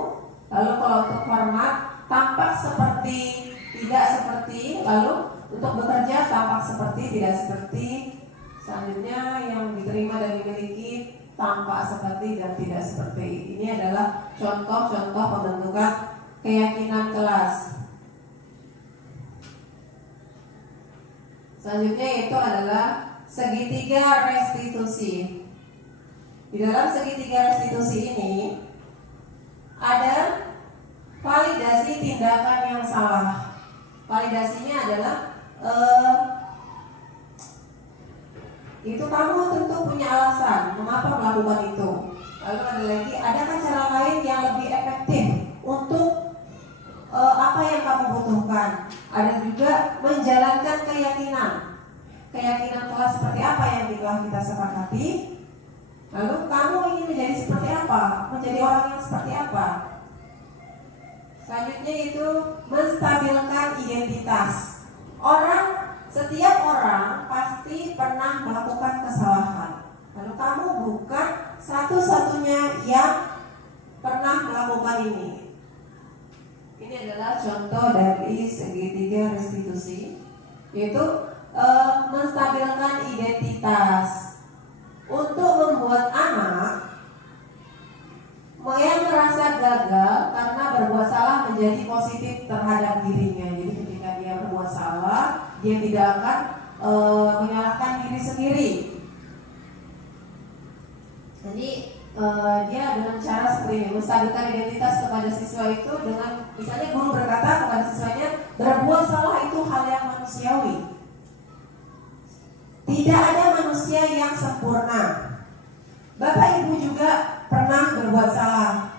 Lalu kalau untuk hormat tampak seperti, tidak seperti. Lalu untuk bekerja tampak seperti, tidak seperti. Selanjutnya yang diterima dan dimiliki tampak seperti dan tidak seperti. Ini adalah contoh-contoh pembentukan keyakinan kelas. Selanjutnya itu adalah segitiga restitusi. Di dalam segitiga restitusi ini ada validasi tindakan yang salah. Validasinya adalah itu kamu tentu punya alasan mengapa melakukan itu. Lalu ada lagi, adakah cara lain yang lebih efektif untuk apa yang kamu butuhkan. Ada juga menjalankan keyakinan kelas seperti apa yang telah kita sepakati. Lalu kamu ingin menjadi seperti apa, menjadi orang yang seperti apa. Selanjutnya itu menstabilkan identitas. Setiap orang pasti pernah melakukan kesalahan. Lalu kamu bukan satu-satunya yang pernah melakukan ini. Ini adalah contoh dari segitiga restitusi, yaitu menstabilkan identitas. Untuk membuat anak yang merasa gagal karena berbuat salah menjadi positif terhadap dirinya. Jadi ketika dia berbuat salah, dia tidak akan menyalahkan diri sendiri. Jadi dia dengan cara seperti ini, menstabilkan identitas kepada siswa itu dengan misalnya guru berkata kepada siswanya, berbuat salah itu hal yang manusiawi. Tidak ada manusia yang sempurna. Bapak Ibu juga pernah berbuat salah.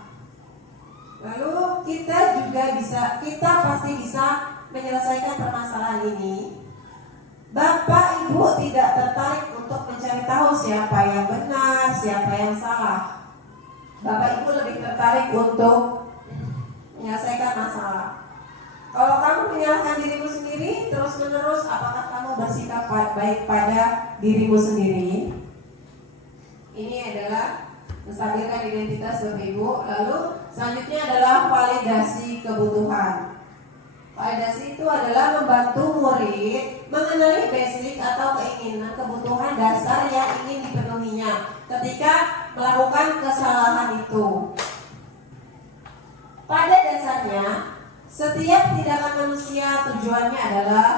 Lalu kita pasti bisa menyelesaikan permasalahan ini. Bapak Ibu tidak tertarik untuk mencari tahu siapa yang benar, siapa yang salah. Bapak Ibu lebih tertarik untuk menyelesaikan masalah. Kalau kamu menyalahkan dirimu sendiri terus menerus, apakah kamu bersikap baik pada dirimu sendiri? Ini adalah menstabilkan identitas Bapak Ibu. Lalu selanjutnya adalah validasi kebutuhan. Validasi itu adalah membantu murid mengenali basic atau keinginan kebutuhan dasar yang ingin dipenuhinya ketika melakukan kesalahan itu. Pada dasarnya, setiap tindakan manusia tujuannya adalah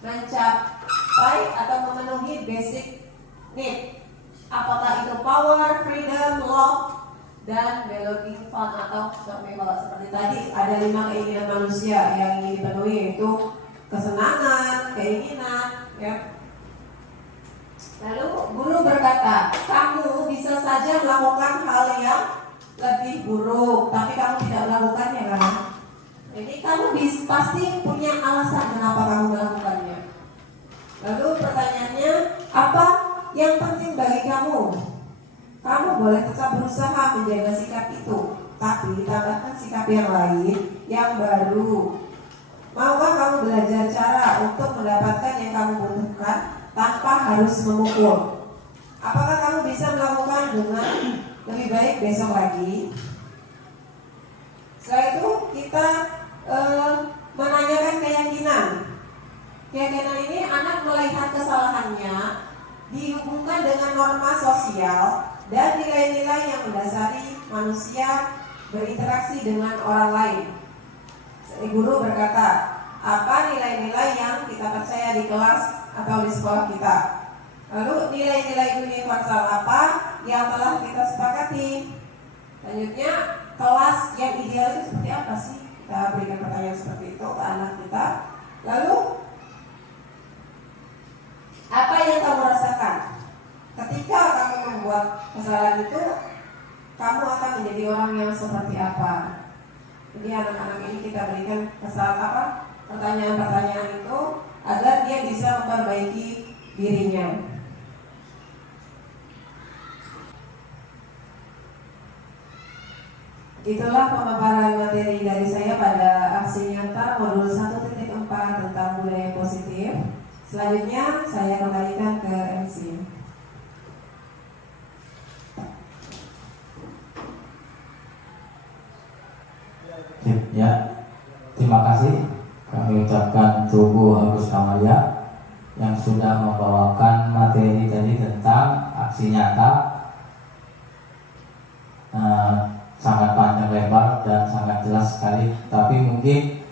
mencapai atau memenuhi basic need. Apakah itu power, freedom, love, dan belonging, fun atau survival. Seperti tadi ada 5 keinginan manusia yang ingin dipenuhi, yaitu kesenangan, keinginan, ya. Lalu guru berkata, kamu bisa saja melakukan hal yang lebih buruk, tapi kamu tidak melakukannya kan? Jadi kamu pasti punya alasan kenapa kamu melakukannya. Lalu pertanyaannya, apa yang penting bagi kamu? Kamu boleh tetap berusaha menjaga sikap itu, tapi tambahkan sikap yang lain, yang baru. Maukah kamu belajar cara untuk mendapatkan yang kamu butuhkan tanpa harus memukul? Apakah kamu bisa melakukan dengan lebih baik besok lagi? Setelah itu kita menanyakan keyakinan. Keyakinan ini anak melihat kesalahannya dihubungkan dengan norma sosial dan nilai-nilai yang mendasari manusia berinteraksi dengan orang lain. Guru berkata, apa nilai-nilai yang kita percaya di kelas atau di sekolah kita? Lalu nilai-nilai universal apa yang telah kita sepakati? Selanjutnya, kelas yang ideal itu seperti apa sih? Kita berikan pertanyaan seperti itu ke anak kita. Lalu, apa yang kamu rasakan? Ketika kamu membuat kesalahan itu, kamu akan menjadi orang yang seperti apa? Jadi anak-anak ini kita berikan pertanyaan-pertanyaan itu agar dia bisa memperbaiki dirinya. Itulah pemaparan materi dari saya pada aksi nyata modul 1.4 tentang budaya positif. Selanjutnya saya kembalikan ke MC. Ya, terima kasih kami ucapkan untuk Bu Agus Kamalia yang sudah membawakan materi tadi tentang aksi nyata. Sangat panjang lebar dan sangat jelas sekali. Tapi mungkin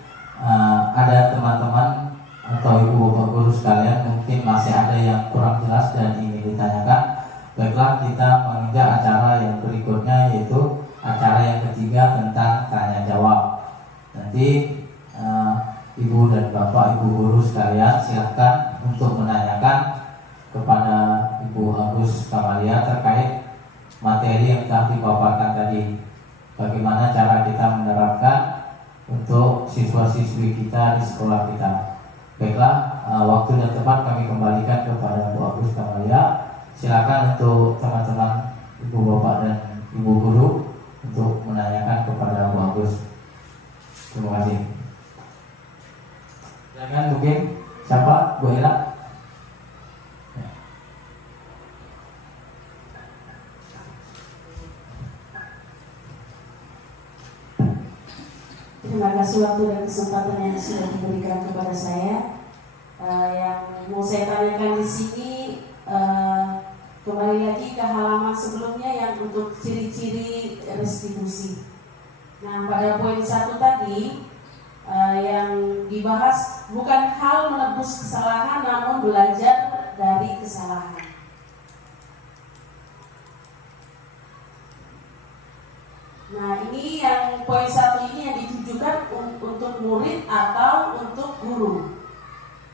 ada teman-teman atau ibu bapak guru sekalian mungkin masih ada yang kurang jelas dan ingin ditanyakan. Baiklah, kita menginjak acara yang berikutnya, yaitu acara yang ketiga tentang tanya jawab. Nanti ibu dan bapak ibu guru sekalian silakan untuk menanyakan kepada Ibu Agus Kamalia terkait materi yang telah dipaparkan tadi. Bagaimana cara kita menerapkan untuk siswa-siswi kita di sekolah kita. Baiklah, waktu dan tempat kami kembalikan kepada Bu Agus Kamalia. Silakan untuk teman-teman ibu bapak dan ibu guru untuk menanyakan kepada Bu Agus. Terima kasih. Silakan, mungkin siapa? Bu Ella. Terima kasih waktu dan kesempatan yang sudah diberikan kepada saya. Yang mau saya tanyakan di sini, kembali lagi ke halaman sebelumnya yang untuk ciri-ciri restitusi. Nah, pada poin 1 tadi yang dibahas bukan hal menebus kesalahan, namun belajar dari kesalahan. Nah, ini yang poin 1 ini yang ditujukan untuk murid atau untuk guru.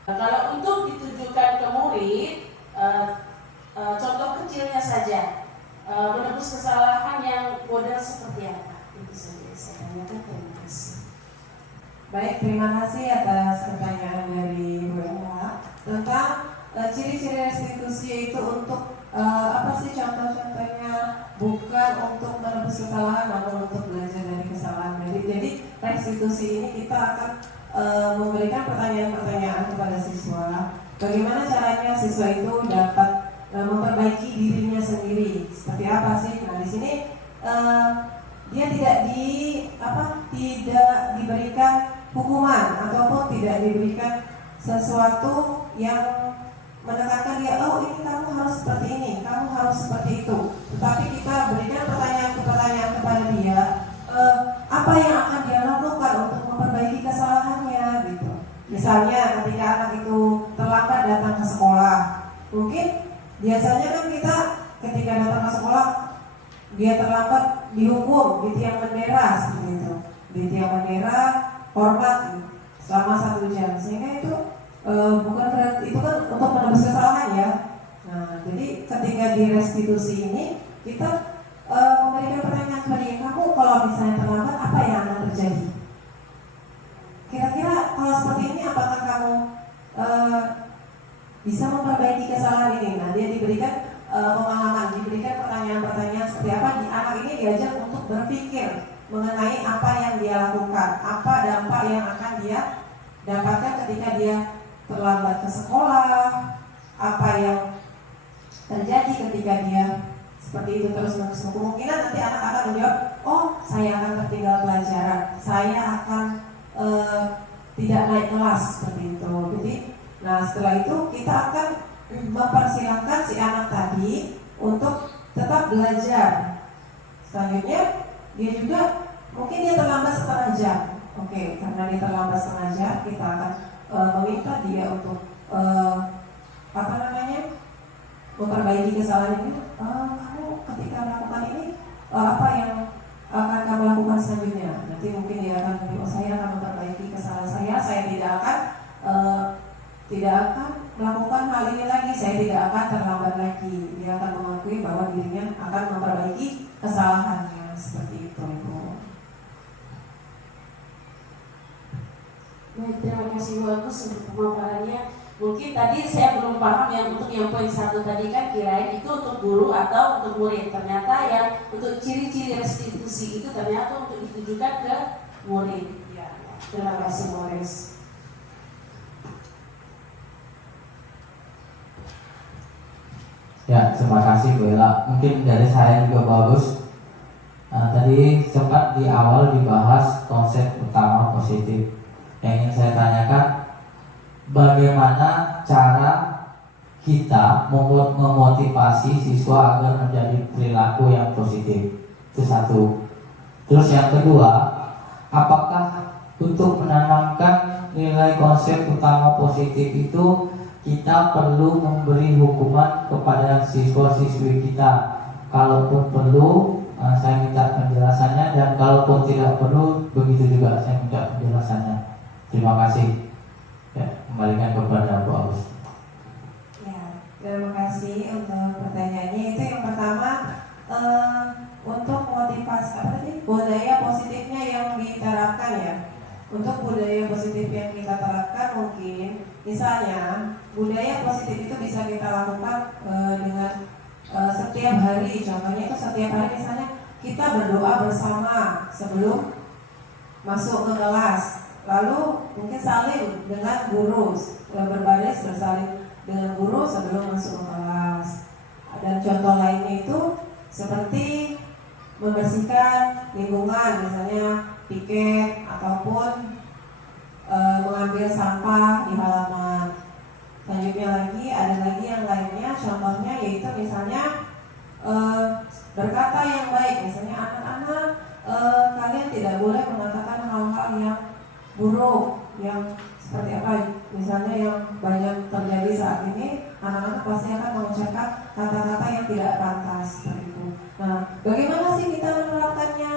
Nah, kalau untuk ditujukan ke murid, contoh kecilnya saja, menebus kesalahan yang model seperti apa? Itu saja saya tanyakan. Terima kasih. Baik, terima kasih atas pertanyaan dari Bu Ella tentang ciri-ciri restitusi itu untuk apa sih contoh-contohnya, bukan untuk menebus kesalahan namun untuk belajar dari kesalahan. Jadi restitusi ini kita akan memberikan pertanyaan-pertanyaan kepada siswa. Bagaimana caranya siswa itu dapat memperbaiki dirinya sendiri? Seperti apa sih? Nah, di sini dia tidak diberikan hukuman ataupun tidak diberikan sesuatu yang menekankan dia, oh ini kamu harus seperti ini, kamu harus seperti itu. Tetapi kita berikan pertanyaan kepada dia, apa yang akan dia lakukan untuk memperbaiki kesalahannya gitu. Misalnya ketika anak itu terlambat datang ke sekolah, mungkin biasanya kan kita ketika datang ke sekolah dia terlambat dihukum di tiang bendera seperti itu, di tiang bendera hormat selama 1 jam, sehingga itu bukan berarti itu kan untuk menebus kesalahan ya. Nah, jadi ketika di restitusi ini kita memberikan pertanyaan kepada dia, kamu kalau misalnya terlambat apa yang akan terjadi? Kira-kira kalau seperti ini apakah kamu bisa memperbaiki kesalahan ini? Nah, dia diberikan pemahaman, diberikan pertanyaan-pertanyaan seperti apa. Di anak ini diajak untuk berpikir mengenai apa yang dia lakukan, apa dampak yang akan dia dapatkan ketika dia terlambat ke sekolah, apa yang terjadi ketika dia seperti itu terus-menerus. Kemungkinan nanti anak akan menjawab, oh saya akan tertinggal pelajaran, saya akan tidak naik kelas seperti itu. Jadi, nah setelah itu kita akan mempersilahkan si anak tadi untuk tetap belajar. Selanjutnya dia juga mungkin dia terlambat setengah jam. Oke, karena dia terlambat setengah jam, kita akan meminta dia untuk memperbaiki kesalahan ini. Kamu ketika melakukan ini apa yang akan kamu lakukan selanjutnya? Nanti mungkin dia akan bilang, saya akan memperbaiki kesalahan saya tidak akan melakukan hal ini lagi, saya tidak akan terlambat lagi. Dia akan mengakui bahwa dirinya akan memperbaiki kesalahannya seperti itu, Ibu. Baik, terima kasih Bu Agus untuk pemaparannya. Mungkin tadi saya belum paham yang untuk yang poin 1 tadi kan kirain itu untuk guru atau untuk murid. Ternyata yang untuk ciri-ciri restitusi itu ternyata untuk ditujukan ke murid. Ya, terima kasih Morris. Ya, terima kasih Bu Ella. Mungkin dari saya juga bagus. Tadi sempat di awal dibahas konsep utama positif. Yang ingin saya tanyakan, bagaimana cara kita memotivasi siswa agar menjadi perilaku yang positif? Itu satu. Terus yang kedua, apakah untuk menanamkan nilai konsep utama positif itu kita perlu memberi hukuman kepada siswa-siswi kita? Kalaupun perlu, saya minta penjelasannya, dan kalaupun tidak perlu, begitu juga saya minta penjelasannya. Terima kasih. Ya, kembalikan kepada Bu Agus. Ya, terima kasih untuk pertanyaannya. Itu yang pertama, untuk motivasi budaya positifnya yang diterapkan ya. Untuk budaya positif yang kita terapkan mungkin, misalnya budaya positif itu bisa kita lakukan dengan setiap hari. Contohnya itu setiap hari misalnya kita berdoa bersama sebelum masuk ke kelas. Lalu mungkin saling dengan guru, berbaris bersaling dengan guru sebelum masuk ke kelas. Dan contoh lainnya itu seperti membersihkan lingkungan, misalnya piket ataupun mengambil sampah di halaman. Selanjutnya lagi ada lagi yang lainnya, contohnya yaitu misalnya berkata yang baik, misalnya anak-anak kalian tidak boleh mengatakan hal-hal yang buruk, yang seperti apa misalnya yang banyak terjadi saat ini, anak-anak pasti akan mengucapkan kata-kata yang tidak pantas seperti itu. Nah, bagaimana sih kita menerapkannya?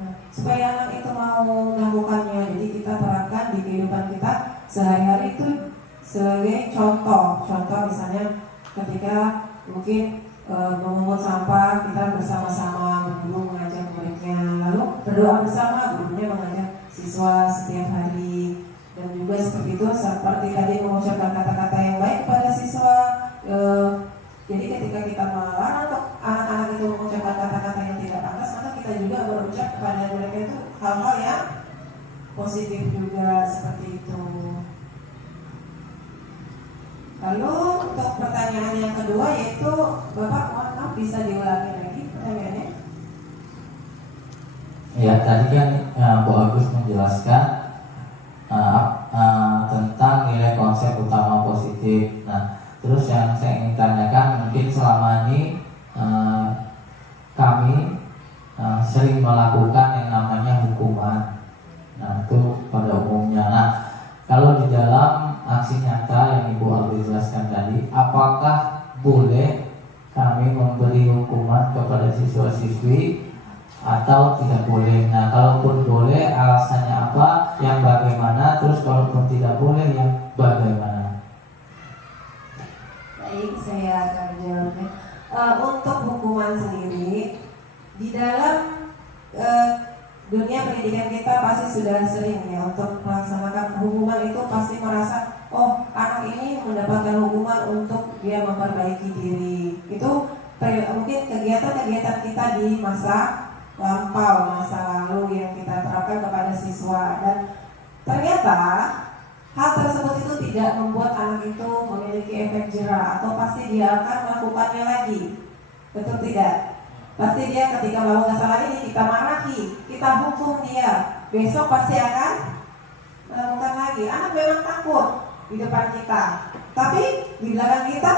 Nah, supaya anak itu mau melakukannya, jadi kita terapkan di kehidupan kita sehari-hari itu sebagai contoh misalnya ketika mungkin memungut sampah, kita bersama-sama berguru mengajak muridnya, lalu berdoa bersama, gurunya mengajak siswa setiap hari, dan juga seperti itu seperti tadi mengucapkan kata-kata yang baik kepada siswa. Jadi ketika kita melarang anak-anak itu mengucapkan kata-kata yang tidak pantas, maka kita juga berucap kepada mereka itu hal-hal yang positif juga seperti itu. Lalu untuk pertanyaan yang kedua yaitu, Bapak mohon maaf bisa diulangi lagi pertanyaannya? Ya, tadi kan Bu Agus menjelaskan tentang nilai konsep utama positif. Nah, terus yang saya ingin tanyakan, mungkin selama ini kami sering melakukan yang namanya hukuman. Nah, itu pada umumnya. Nah, kalau di dalam aksi nyata yang Ibu Alwi jelaskan tadi, apakah boleh kami memberi hukuman kepada siswa-siswi atau tidak boleh? Nah, kalaupun boleh, alasannya apa, yang bagaimana, terus kalaupun tidak boleh, yang bagaimana? Baik, saya akan menjawabnya. Untuk hukuman sendiri, di dalam dunia pendidikan kita pasti sudah sering ya untuk melaksanakan hukuman itu, pasti merasa oh anak ini mendapatkan hukuman untuk dia memperbaiki diri. Itu mungkin kegiatan-kegiatan kita di masa lampau, masa lalu yang kita terapkan kepada siswa, dan ternyata hal tersebut itu tidak membuat anak itu memiliki efek jera, atau pasti dia akan melakukannya lagi. Betul tidak? Pasti dia ketika melakukan kesalahan ini kita marahi, kita hukum dia, besok pasti akan melakukan lagi. Anak memang takut di depan kita, tapi di belakang kita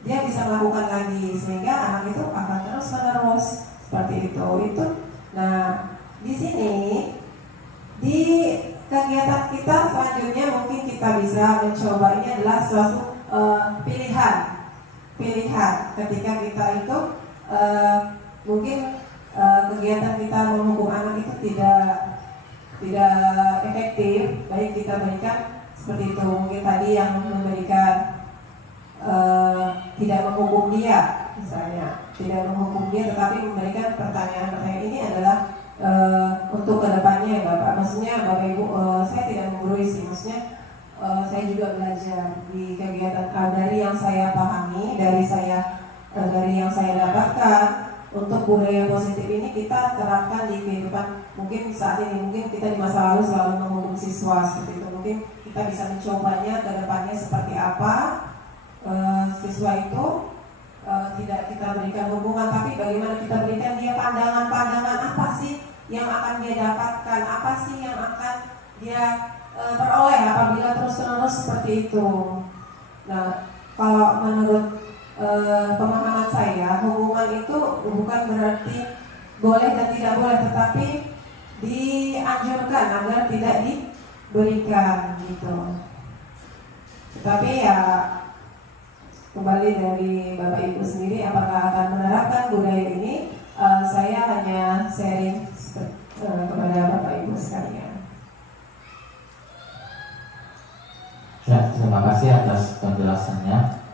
dia bisa melakukan lagi, sehingga anak itu akan terus menerus seperti itu. Nah, di sini di kegiatan kita selanjutnya mungkin kita bisa mencoba, ini adalah suatu pilihan ketika kita itu mungkin kegiatan kita menghukum anak itu tidak efektif, baik kita berikan seperti itu. Mungkin tadi yang memberikan tidak menghukum dia, misalnya tidak menghukum dia, tetapi memberikan pertanyaan-pertanyaan. Ini adalah untuk kedepannya ya Bapak. Maksudnya Bapak Ibu, saya tidak menggurui sih, maksudnya saya juga belajar di kegiatan dari yang saya pahami, dari yang saya dapatkan. Untuk budaya positif ini kita terapkan di kehidupan mungkin saat ini. Mungkin kita di masa lalu selalu menghukum siswa seperti itu. Mungkin kita bisa mencobanya ke depannya seperti apa. Siswa itu tidak kita berikan hukuman, tapi bagaimana kita berikan dia pandangan-pandangan apa sih yang akan dia dapatkan, apa sih yang akan dia peroleh apabila terus-menerus seperti itu. Nah, kalau menurut pemahaman saya, hukuman itu bukan berarti boleh dan tidak boleh, tetapi dianjurkan agar tidak diberikan gitu. Tetapi ya kembali dari Bapak Ibu sendiri, apakah akan menerapkan budaya ini? Saya hanya sharing kepada Bapak Ibu sekalian. Ya, terima kasih atas penjelasannya.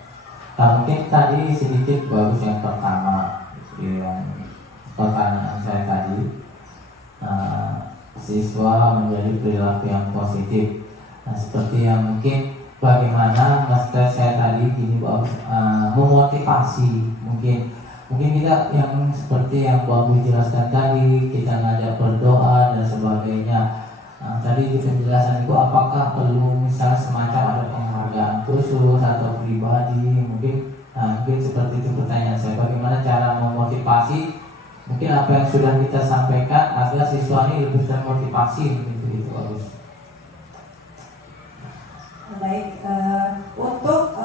Mungkin tadi sedikit bagus yang pertama, yang pertanyaan saya tadi, siswa menjadi perilaku yang positif. Nah, seperti yang mungkin bagaimana maksud saya tadi gini, memotivasi. Mungkin kita yang seperti yang bagus jelaskan tadi, kita ngajak berdoa dan sebagainya. Tadi di penjelasan itu apakah perlu misalnya semacam ada penghargaan khusus atau pribadi, mungkin seperti itu pertanyaan saya. Bagaimana cara memotivasi, mungkin apa yang sudah kita sampaikan agar siswa ini lebih termotivasi gitu bagus. Baik, untuk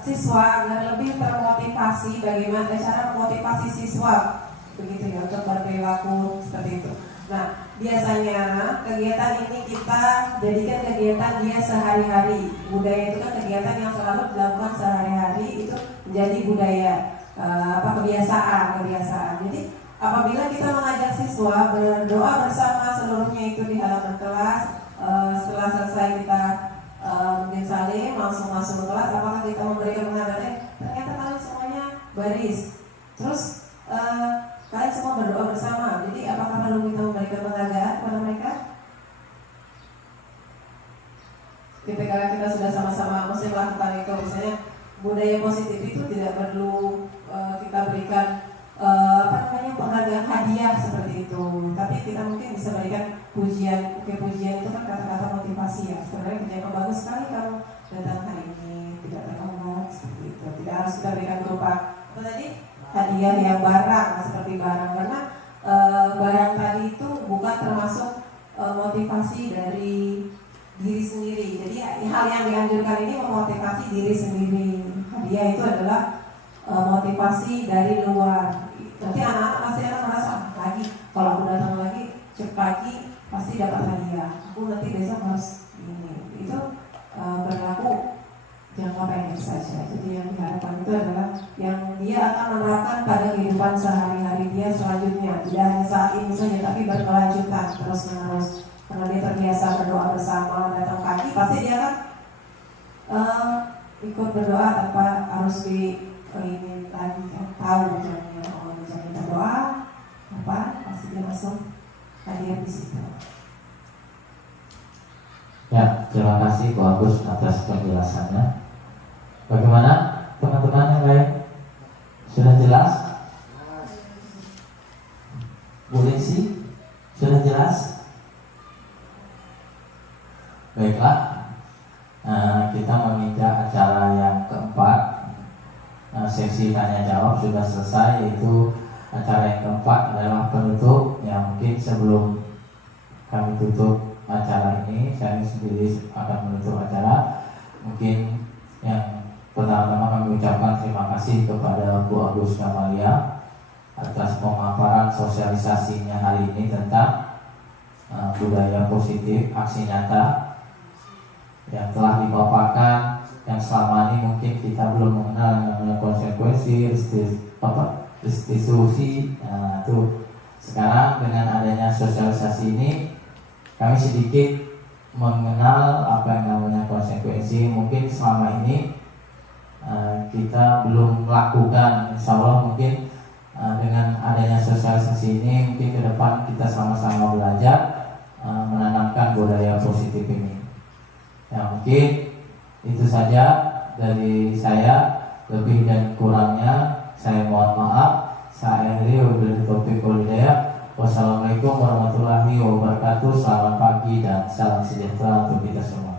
siswa agar lebih termotivasi, bagaimana cara memotivasi siswa begitu ya untuk berperilaku seperti itu. Nah, biasanya kegiatan ini kita jadikan kegiatan dia sehari-hari. Budaya itu kan kegiatan yang selalu dilakukan sehari-hari, itu menjadi budaya, kebiasaan. Jadi apabila kita mengajak siswa berdoa bersama seluruhnya itu di halaman kelas, setelah selesai kita mungkin saling langsung masuk ke kelas, apakah kita memberikan penghargaan? Ternyata kalian semuanya baris. Terus kalian semua berdoa bersama. Jadi apakah perlu kita memberikan penghargaan kepada mereka? Ketika kita sudah sama-sama mesti melakukan itu, misalnya budaya positif itu tidak perlu kita berikan penghargaan hadiah seperti itu, tapi kita mungkin bisa berikan pujian. Oke, pujian itu kan kata-kata motivasi ya. Sebenarnya kerja yang bagus sekali kamu datang hari ini, tidak terlambat seperti itu. Tidak harus kita berikan berupa apa tadi, hadiah yang barang seperti barang, karena barang tadi itu bukan termasuk motivasi dari diri sendiri. Jadi hal yang dianjurkan ini memotivasi diri sendiri. Hadiah itu adalah motivasi dari luar. Nanti anak-anak pasti akan merasa lagi, kalau aku datang lagi cek pagi pasti dapat hadiah. Aku nanti besok harus ini. Itu berlaku jangka pendek saja. Jadi yang diharapkan itu adalah yang dia akan menerapkan pada kehidupan sehari-hari dia selanjutnya. Tidak hanya saat ini saja, tapi berkelanjutan terus menerus. Karena dia terbiasa berdoa bersama, datang pagi pasti dia kan ikut berdoa tanpa harus ini lagi kan, tahu jamnya. Oh, jam kita doa apa pasti dia masuk hadir di situ. Ya, terima kasih Bu Agus atas penjelasannya. Bagaimana teman-teman yang lain? Sudah jelas? Bu Lesi, sudah jelas? Baiklah, kita menginjak acara yang keempat. Sesi tanya jawab sudah selesai, yaitu acara yang keempat adalah penutup. Yang mungkin sebelum kami tutup acara ini, saya sendiri akan menutup acara. Mungkin yang pertama-tama kami ucapkan terima kasih kepada Bu Agus Gamalia atas pemaparan sosialisasinya hari ini tentang budaya positif aksi nyata yang telah dipaparkan, yang selama ini mungkin kita belum mengenal namanya konsekuensi, restitusi. Nah, itu sekarang dengan adanya sosialisasi ini kami sedikit mengenal apa yang namanya konsekuensi. Mungkin selama ini kita belum melakukan. Insya Allah mungkin dengan adanya sosialisasi ini mungkin ke depan kita sama-sama belajar menanamkan budaya positif ini. Ya, mungkin itu saja dari saya. Lebih dan kurangnya saya mohon maaf. Saya akhiri wabillahi taufiq wal hidayah. Wassalamualaikum warahmatullahi wabarakatuh. Selamat pagi dan salam sejahtera untuk kita semua.